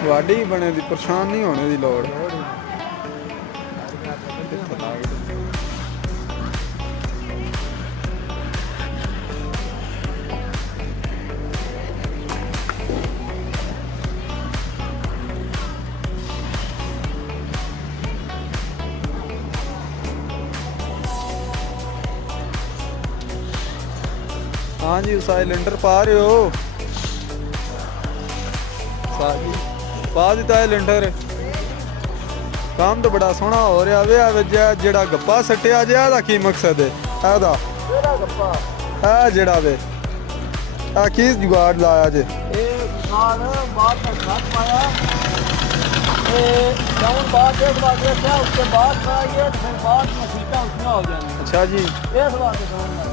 वाडी बने दी परेशान नहीं होने दी लोड़। हाँ जी साइलेंडर पा रहे हो पा दिता है सिलेंडर। काम तो बड़ा सोहना हो रहा वे जेड़ा गप्पा सट्टिया जे दा की मकसद है एदा ए जेड़ा वे आ की जुगाड़ लाया जे ਨਾਲ ਬਾਅਦ में घाट पाया डाउन बाद एक बार देखा उसके बाद में ये फिर बाद में सीटा उसमें हो जाएंगे। अच्छा जी इस बात से